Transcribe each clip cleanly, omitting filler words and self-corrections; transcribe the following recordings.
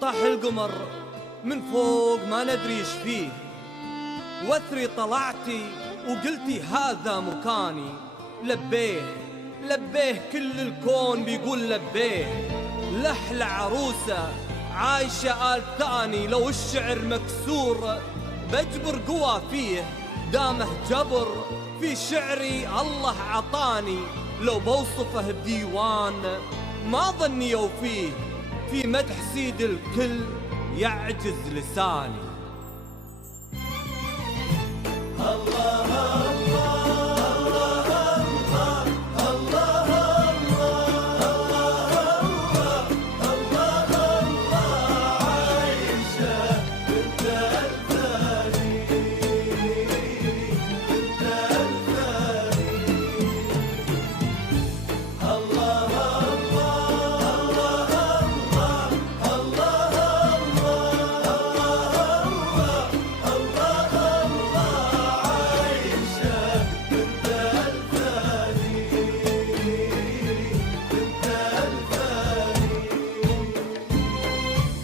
طاح القمر من فوق ما ندري ايش فيه، وثري طلعتي وقلتي هذا مكاني. لبيه لبيه كل الكون بيقول لبيه، لحلى عروسة عايشة آل ثاني. لو الشعر مكسور بجبر قوى فيه، دامه جبر في شعري الله عطاني. لو بوصفه بديوان ما ظني يوفيه، في مدح سيد الكل يعجز لساني.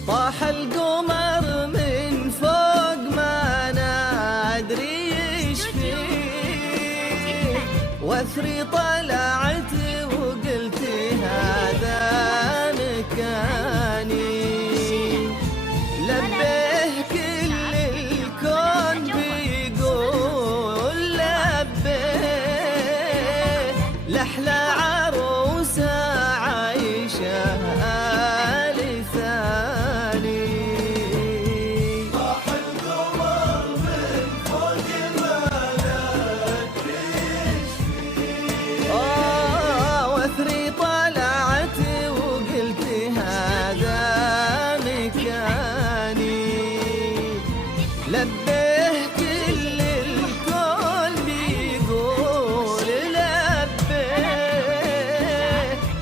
طاح القمر من فوق ما ندري ايش فيه، وثري طلعت وقلت هذا مكاني. لبيه كل الكون بيقول لبيه، لحلى عروسة عايشة لبيه كل الكون بيقول لبيه،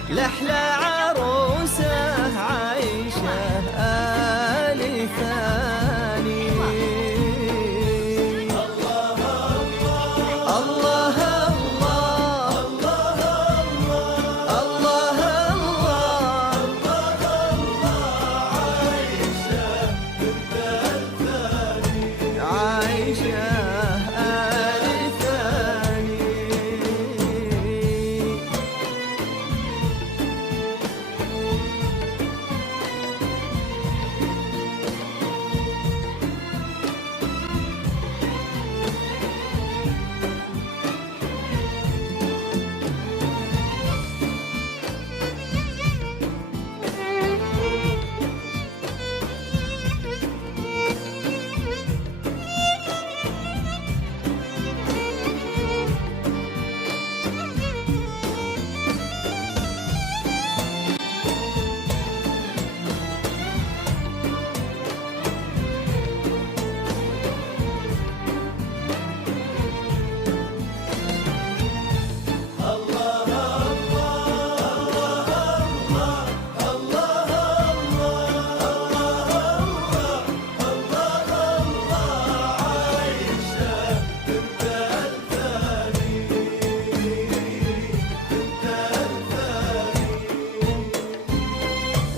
لحلى عروسة عايشة آل ثاني. الله الله الله عايشة آل ثاني.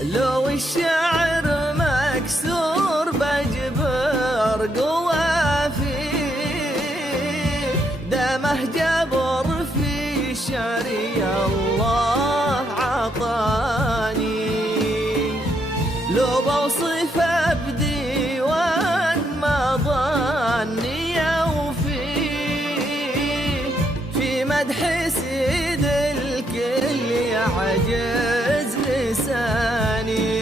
لو الشعر مكسور بجبر قوى فيه، دمه جبر في شعري الله عطاني. لو بوصفه بديوان ما ظني يوفيه، في مدح سيد الكل يعجز لساني.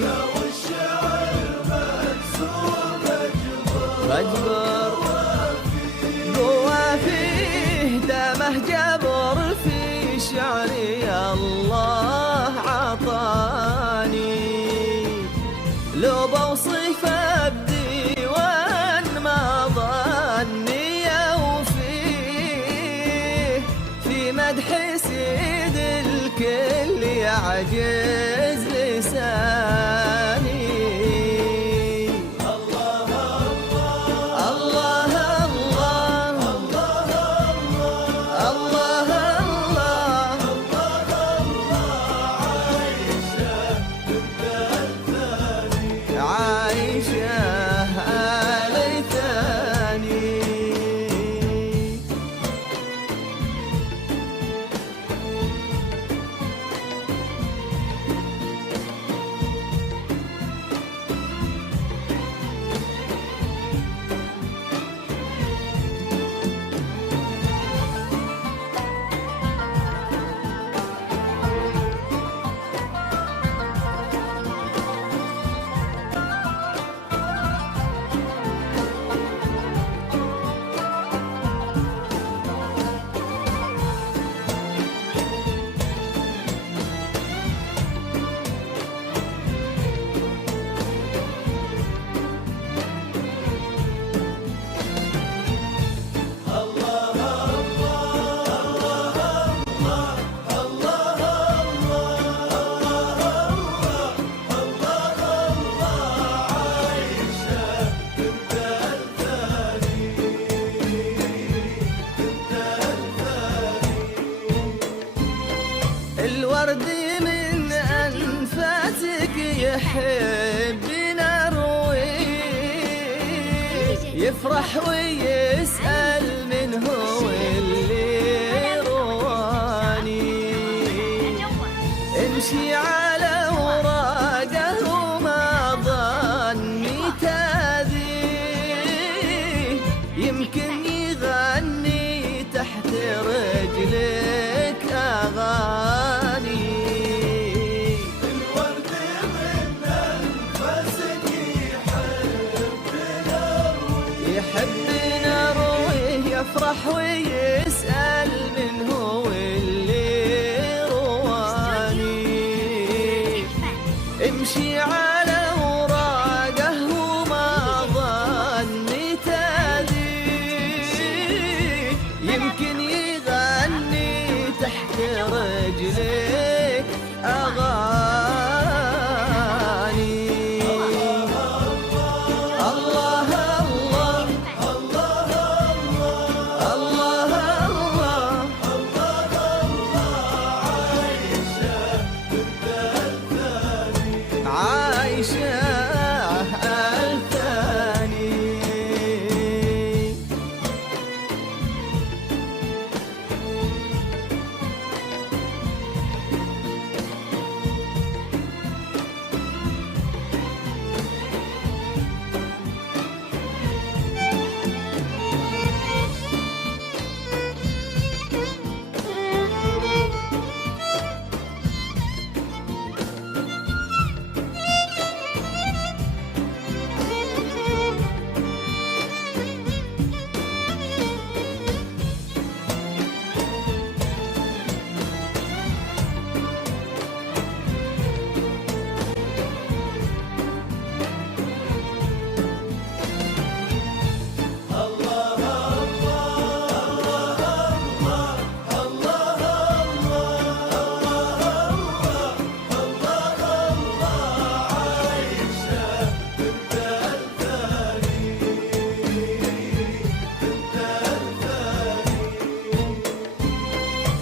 لو الشعر مكسور بجبر قوى فيه، دمه جبر في شعري الله عطاني. لو بوصفه بديوان يحبنا رويه يفرح ويسأل من هو اللي رواني امشي على وراقه وما ظني تاذيه يمكن يغني تحت رجلك أغاني الورد من أنفاسك يحبنا رويه يفرح ويسأل من هو اللي رواني امشي على وراقه وما ظني تاذيه يمكن يغني تحت رجلك أغاني الله الله الله عايشة الثاني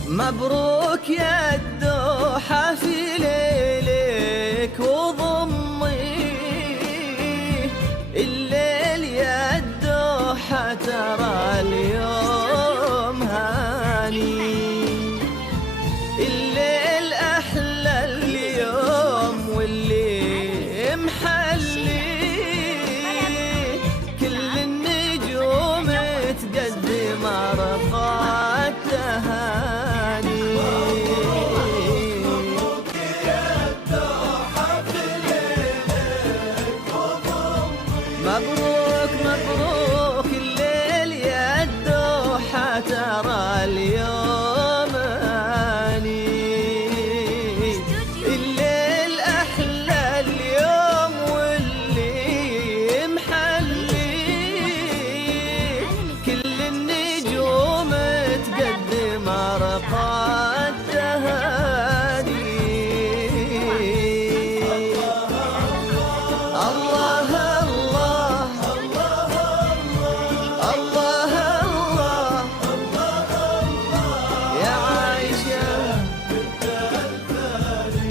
مبروك يا الدوحة في ليلك وضمي الليل يا الدوحة ترى اليوم هاني الليل أحلى اليوم واللي محلي كل النجوم تقدم رفعت تهاني مبروك مبروك الليل يا الدوحة ترى اليوم هاني الليل أحلى اليوم واللي محلي كل النجوم تقدم رقات تهاني الله الله الله الله يا عايشة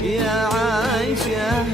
يا عايشة